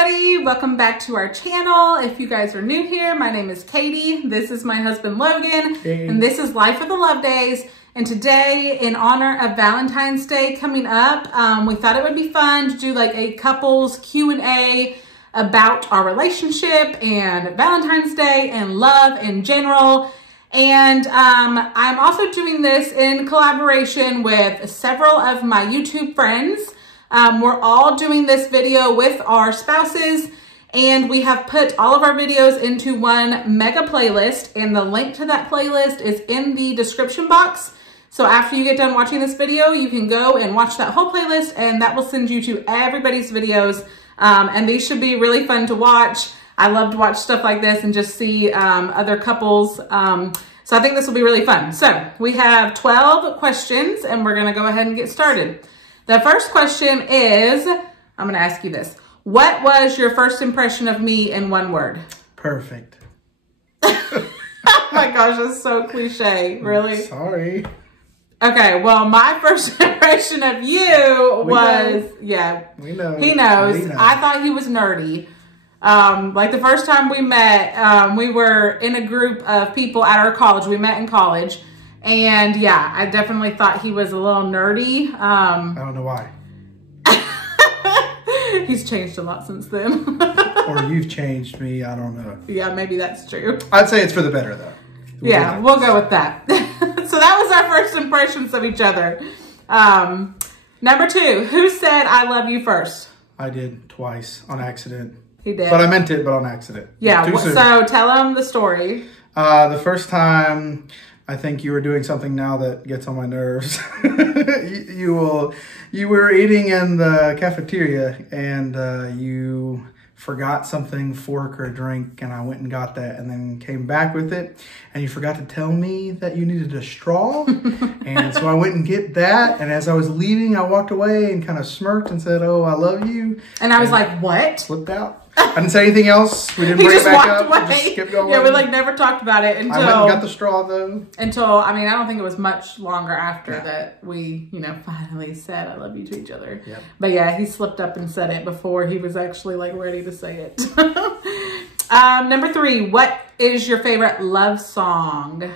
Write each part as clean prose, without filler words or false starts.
everybody, welcome back to our channel. If you guys are new here, my name is Katie. This is my husband Logan, and this is Life of the Love Days. And today, in honor of Valentine's Day coming up, we thought it would be fun to do like a couples Q&A about our relationship and Valentine's Day and love in general. And I'm also doing this in collaboration with several of my YouTube friends. We're all doing this video with our spouses, and we have put all of our videos into one mega playlist, and the link to that playlist is in the description box. So after you get done watching this video, you can go and watch that whole playlist, and that will send you to everybody's videos. And these should be really fun to watch. I love to watch stuff like this and just see other couples. So I think this will be really fun. So we have 12 questions, and we're gonna go ahead and get started. The first question is, I'm going to ask you this. What was your first impression of me in one word? Perfect. Oh my gosh, that's so cliche. Really? Sorry. Okay, well, my first impression of you was, yeah. We know. He knows. I thought he was nerdy. Like the first time we met, we were in a group of people at our college. We met in college. And yeah, I definitely thought he was a little nerdy. I don't know why. He's changed a lot since then. Or you've changed me, I don't know. Yeah, maybe that's true. I'd say it's for the better though. We'll go with that. So that was our first impressions of each other. Number 2, who said I love you first? I did twice on accident. He did. But I meant it, but on accident. Yeah, so tell him the story. The first time, I think you were doing something now that gets on my nerves. You were eating in the cafeteria, and you forgot something, fork or a drink, and I went and got that and then came back with it, and you forgot to tell me that you needed a straw. And so I went and get that, and as I was leaving, I walked away and kind of smirked and said, "Oh, I love you." And I was like, "What?" Flipped out. I didn't say anything else. We didn't bring it back up. We just kept going. Yeah, we like never talked about it until I went and got the straw though. Until, I mean, I don't think it was much longer after that we, finally said I love you to each other. Yep. But yeah, he slipped up and said it before he was actually like ready to say it. Number 3, what is your favorite love song?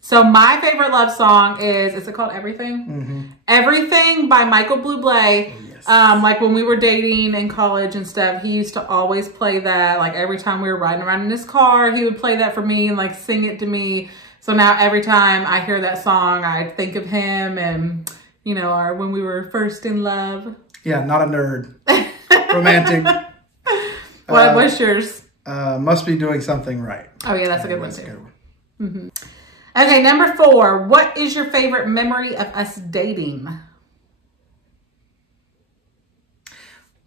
So my favorite love song is it called Everything? Mm-hmm. Everything by Michael Bublé. Like when we were dating in college and stuff, he used to always play that. Like every time we were riding around in his car, he would play that for me and like sing it to me. So now every time I hear that song, I think of him and, or when we were first in love. Yeah, not a nerd. Romantic. What's yours? Must Be Doing Something Right. Oh yeah, that's a good one too. Mm-hmm. Okay, number 4. What is your favorite memory of us dating?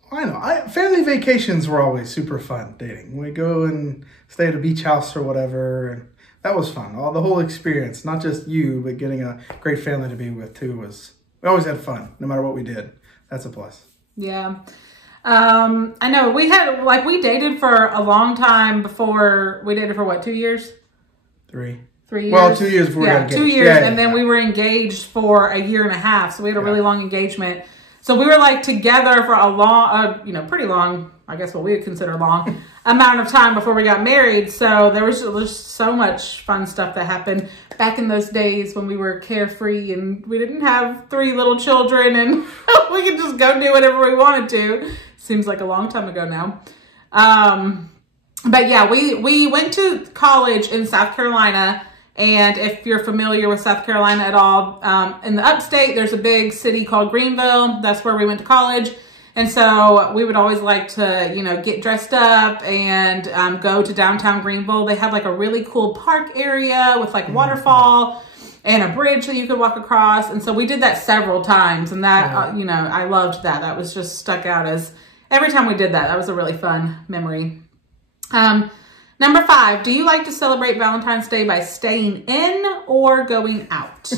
I know. Family vacations were always super fun dating. We go and stay at a beach house or whatever, and that was fun. The whole experience, not just you, but getting a great family to be with too we always had fun, no matter what we did. That's a plus. Yeah. I know we dated for a long time before we dated for what, 2 years? 3. 3 years. Well, 2 years before we got engaged. 2 years, and then we were engaged for a year and a half. So we had a really long engagement. So we were like together for a long, pretty long, I guess what we would consider long amount of time before we got married. So there was just so much fun stuff that happened back in those days when we were carefree and we didn't have 3 little children and we could just go do whatever we wanted to. Seems like a long time ago now. But yeah, we went to college in South Carolina. And if you're familiar with South Carolina at all, in the upstate, there's a big city called Greenville. That's where we went to college. And so we would always like to, get dressed up and go to downtown Greenville. They had like a really cool park area with like waterfall and a bridge that you could walk across. And so we did that several times. And that, I loved that. That was just stuck out as every time we did that. That was a really fun memory. Number 5, do you like to celebrate Valentine's Day by staying in or going out?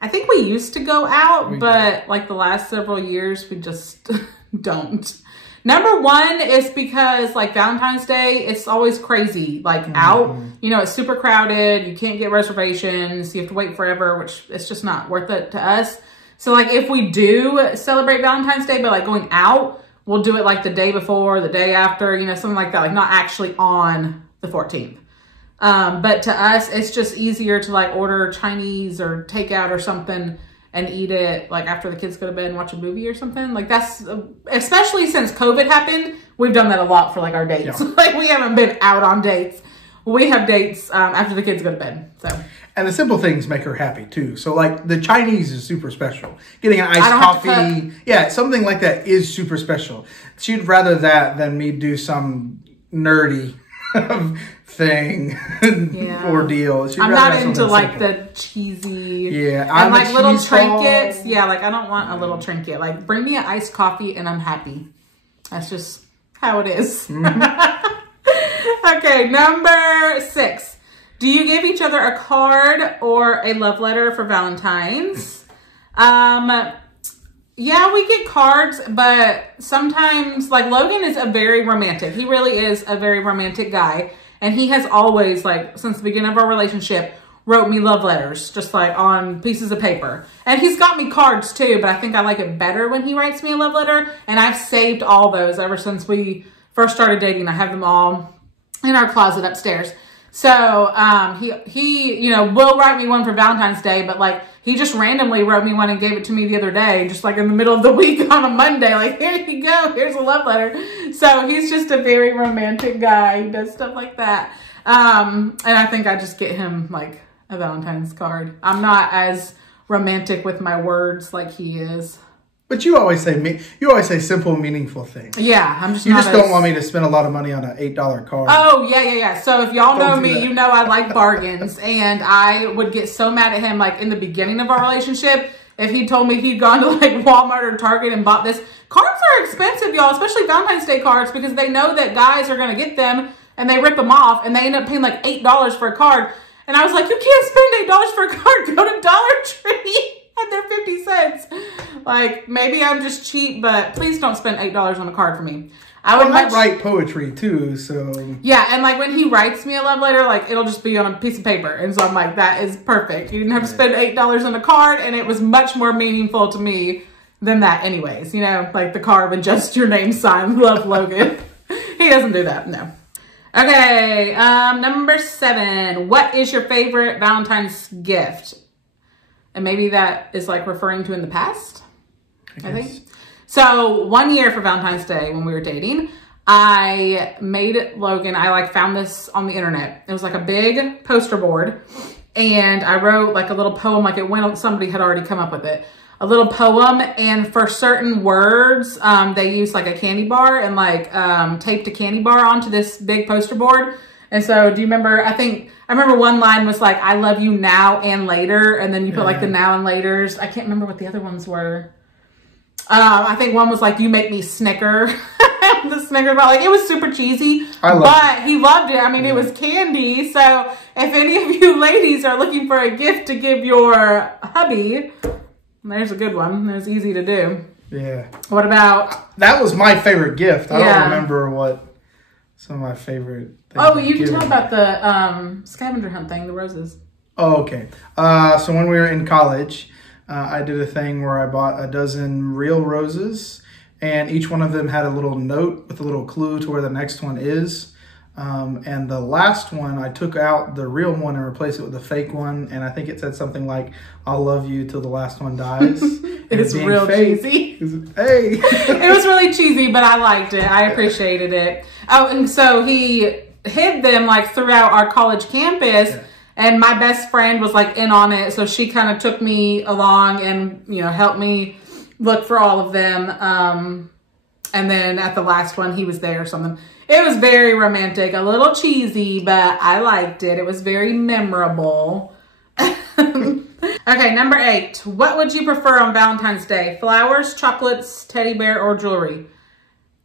I think we used to go out, but like the last several years, we just don't. Number 1 is because like Valentine's Day, it's always crazy, like out, it's super crowded. You can't get reservations. You have to wait forever, which it's just not worth it to us. So like if we do celebrate Valentine's Day by like going out, we'll do it like the day before, the day after, you know, something like that. Like not actually on the 14th. But to us, it's just easier to like order Chinese or takeout or something and eat it like after the kids go to bed and watch a movie or something. Like that's, especially since COVID happened, we've done that a lot for like our dates. Yeah. Like we haven't been out on dates. We have dates after the kids go to bed. So. And the simple things make her happy too. So like the Chinese is super special. Getting an iced coffee, yeah, something like that is super special. She'd rather that than me do some nerdy thing ordeal. I'm not into like the cheesy and like little trinkets. Ball. Yeah, like I don't want a little trinket. Like bring me an iced coffee and I'm happy. That's just how it is. Mm-hmm. Okay, number 6. Do you give each other a card or a love letter for Valentine's? Yeah, we get cards, but sometimes, like Logan is a very romantic. He really is a very romantic guy. And he has always, like, since the beginning of our relationship, wrote me love letters, just like on pieces of paper. And he's got me cards too, but I think I like it better when he writes me a love letter. And I've saved all those ever since we first started dating. I have them all in our closet upstairs. So he you know, will write me one for Valentine's Day, but like he just randomly wrote me one and gave it to me the other day, just like in the middle of the week on a Monday. Like, here you go, here's a love letter. So he's just a very romantic guy. He does stuff like that. And I think I just get him like a Valentine's card. I'm not as romantic with my words like he is. But you always say simple, meaningful things. Yeah, I'm just. You just don't want me to spend a lot of money on an $8 card. Oh yeah. So if y'all know me, you know I like bargains, and I would get so mad at him. Like in the beginning of our relationship, if he told me he'd gone to like Walmart or Target and bought this. Cards are expensive, y'all, especially Valentine's Day cards, because they know that guys are gonna get them and they rip them off, and they end up paying like $8 for a card. And I was like, you can't spend $8 for a card. Go to Dollar Tree. And they're 50 cents. Like, maybe I'm just cheap, but please don't spend $8 on a card for me. I would write poetry too, so. Yeah, and like when he writes me a love letter, like it'll just be on a piece of paper. And so I'm like, that is perfect. You didn't have to spend $8 on a card, and it was much more meaningful to me than that anyways. You know, like the card with just your name signed, love Logan. He doesn't do that, no. Okay, number 7. What is your favorite Valentine's gift? And maybe that is like referring to in the past, I think. So one year for Valentine's Day when we were dating, I made Logan, I like found this on the internet. It was like a big poster board, and I wrote like a little poem, like it went, somebody had already come up with it. A little poem, and for certain words, they used like a candy bar and like taped a candy bar onto this big poster board. And so do you remember, I remember one line was like, I love you now and later. And then you put like the now and laters. I can't remember what the other ones were. I think one was like, you make me snicker. The snicker bar, like it was super cheesy, but he loved it. I mean, it was candy. So if any of you ladies are looking for a gift to give your hubby, there's a good one. It was easy to do. Yeah. What about? That was my favorite gift. I don't remember what some of my favorite things. Oh, you can tell about the scavenger hunt thing, the roses. Oh, okay. So when we were in college, I did a thing where I bought a dozen real roses, and each one of them had a little note with a little clue to where the next one is. And the last one, I took out the real one and replaced it with a fake one. And I think it said something like, I'll love you till the last one dies. It's real cheesy. Hey. It was really cheesy, but I liked it. I appreciated it. Oh, and so he hid them like throughout our college campus. Yeah. And my best friend was like in on it. So she kind of took me along and, you know, helped me look for all of them. And then at the last one, he was there or something. It was very romantic, a little cheesy, but I liked it. It was very memorable. Okay, number 8. What would you prefer on Valentine's Day? Flowers, chocolates, teddy bear, or jewelry?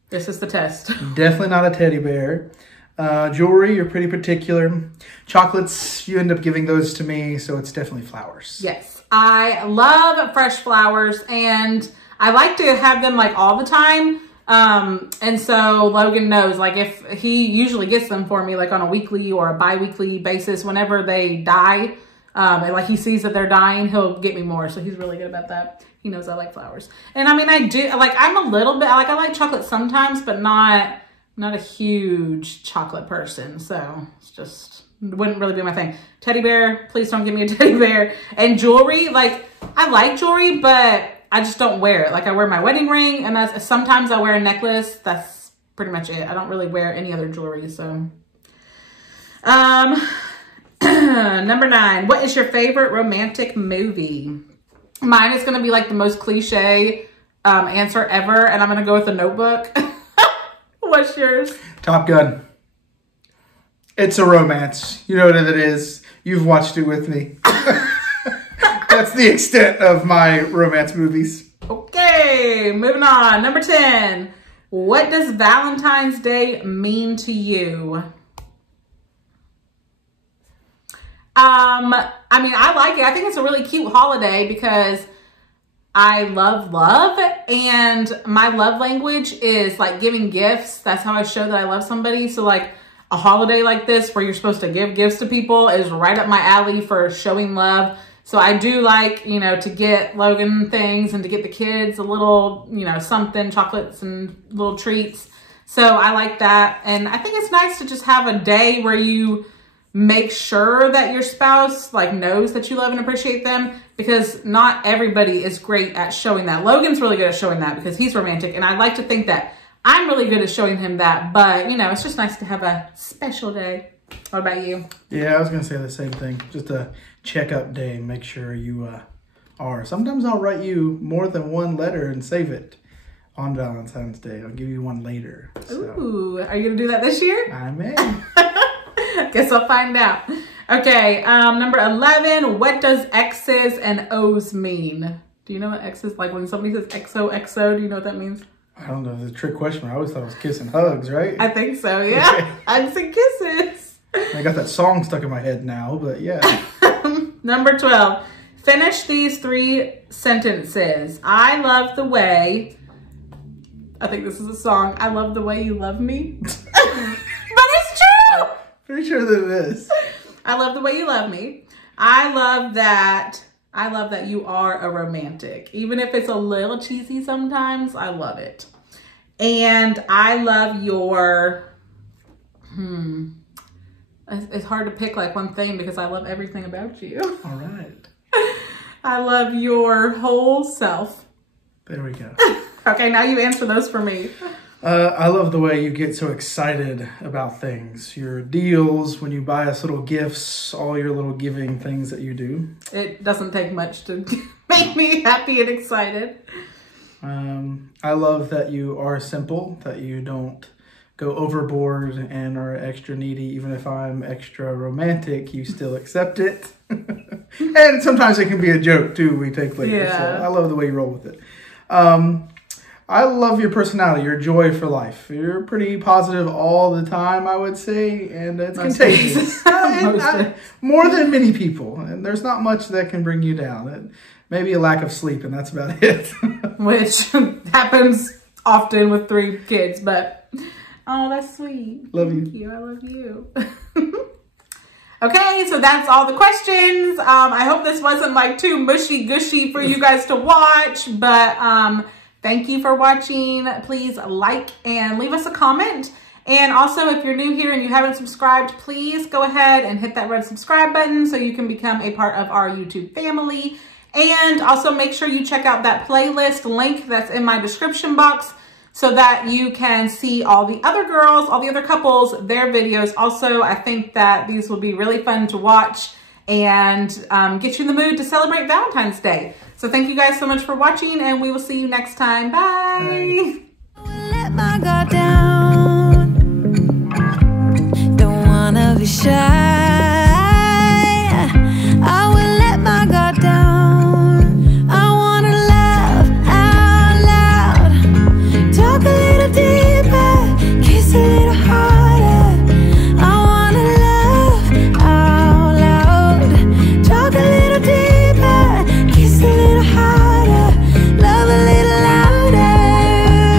This is the test. Definitely not a teddy bear. Jewelry, you're pretty particular. Chocolates, you end up giving those to me, so it's definitely flowers. Yes, I love fresh flowers, and I like to have them like all the time. And so Logan knows, like if he usually gets them for me like on a weekly or a bi-weekly basis, whenever they die, And like he sees that they're dying, he'll get me more. So he's really good about that. He knows I like flowers. And I mean, I do, like, I'm a little bit, like, I like chocolate sometimes, but not a huge chocolate person. So it's just, wouldn't really be my thing. Teddy bear, please don't give me a teddy bear. And jewelry, like, I like jewelry, but I just don't wear it. Like, I wear my wedding ring, and sometimes I wear a necklace. That's pretty much it. I don't really wear any other jewelry, so. Number 9, what is your favorite romantic movie? Mine is going to be like the most cliche answer ever, and I'm going to go with The Notebook. What's yours? Top Gun. It's a romance. You know what it is. You've watched it with me. That's the extent of my romance movies. Okay, moving on. Number 10. What does Valentine's Day mean to you? I mean, I like it. I think it's a really cute holiday because I love love, and my love language is like giving gifts. That's how I show that I love somebody. So like a holiday like this where you're supposed to give gifts to people is right up my alley for showing love. So I do like, you know, to get Logan things and to get the kids a little, you know, something, chocolates and little treats. So I like that. And I think it's nice to just have a day where you make sure that your spouse like knows that you love and appreciate them, because not everybody is great at showing that. Logan's really good at showing that because he's romantic, and I like to think that I'm really good at showing him that, but you know, it's just nice to have a special day. What about you? Yeah, I was gonna say the same thing. Just a check-up day, make sure you are. Sometimes I'll write you more than one letter and save it on Valentine's Day. I'll give you one later. So. Ooh, are you gonna do that this year? I may. Guess I'll find out. Okay, number 11, what does X's and O's mean? Do you know what X is? Like when somebody says XOXO, do you know what that means? I don't know, it's a trick question. I always thought it was kiss and hugs, right? I think so, yeah. Okay. Hugs and kisses. I got that song stuck in my head now, but yeah. Number 12, finish these 3 sentences. I love the way, I think this is a song, I love the way you love me. But it's true! Pretty sure that it is. I love the way you love me. I love that you are a romantic. Even if it's a little cheesy sometimes, I love it. And I love your, it's hard to pick like one thing because I love everything about you. All right. I love your whole self. There we go. Okay, now you answer those for me. I love the way you get so excited about things. Your deals, when you buy us little gifts, all your little giving things that you do. It doesn't take much to make me happy and excited. I love that you are simple, that you don't go overboard and are extra needy. Even if I'm extra romantic, you still accept it. And sometimes it can be a joke too we take later. Yeah. So I love the way you roll with it. I love your personality, your joy for life. You're pretty positive all the time, I would say, and it's contagious. More than many people, and there's not much that can bring you down. Maybe a lack of sleep, and that's about it. Which happens often with 3 kids, but oh, that's sweet. Love you. Thank you. I love you. Okay, so that's all the questions. I hope this wasn't like too mushy-gushy for you guys to watch, but thank you for watching. Please like and leave us a comment. And also, if you're new here and you haven't subscribed, please go ahead and hit that red subscribe button so you can become a part of our YouTube family. And also make sure you check out that playlist link that's in my description box so that you can see all the other girls, all the other couples, their videos. Also, I think that these will be really fun to watch and get you in the mood to celebrate Valentine's Day. So thank you guys so much for watching, and we will see you next time. Bye. Let my guard down. Don't wanna be shy.